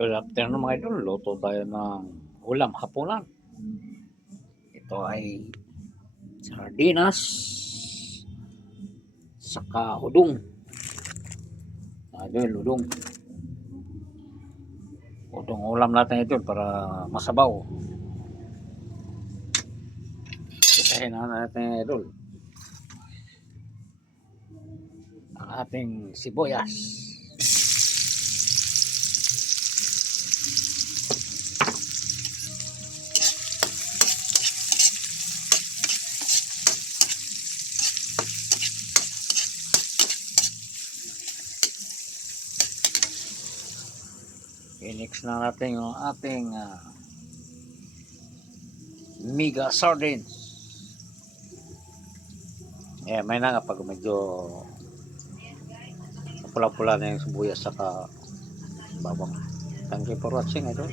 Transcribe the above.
Good afternoon mga idol, luto tayo ng ulam hapunan. Ito ay sardinas saka udong. Idol, udong. Udong ulam natin ito para masabaw. Isahin na natin idol ang ating sibuyas. I-mix na natin yung ating mega sardines. May na nga pag medyo pula-pula na yung sibuyas saka bawang. Thank you for watching idol.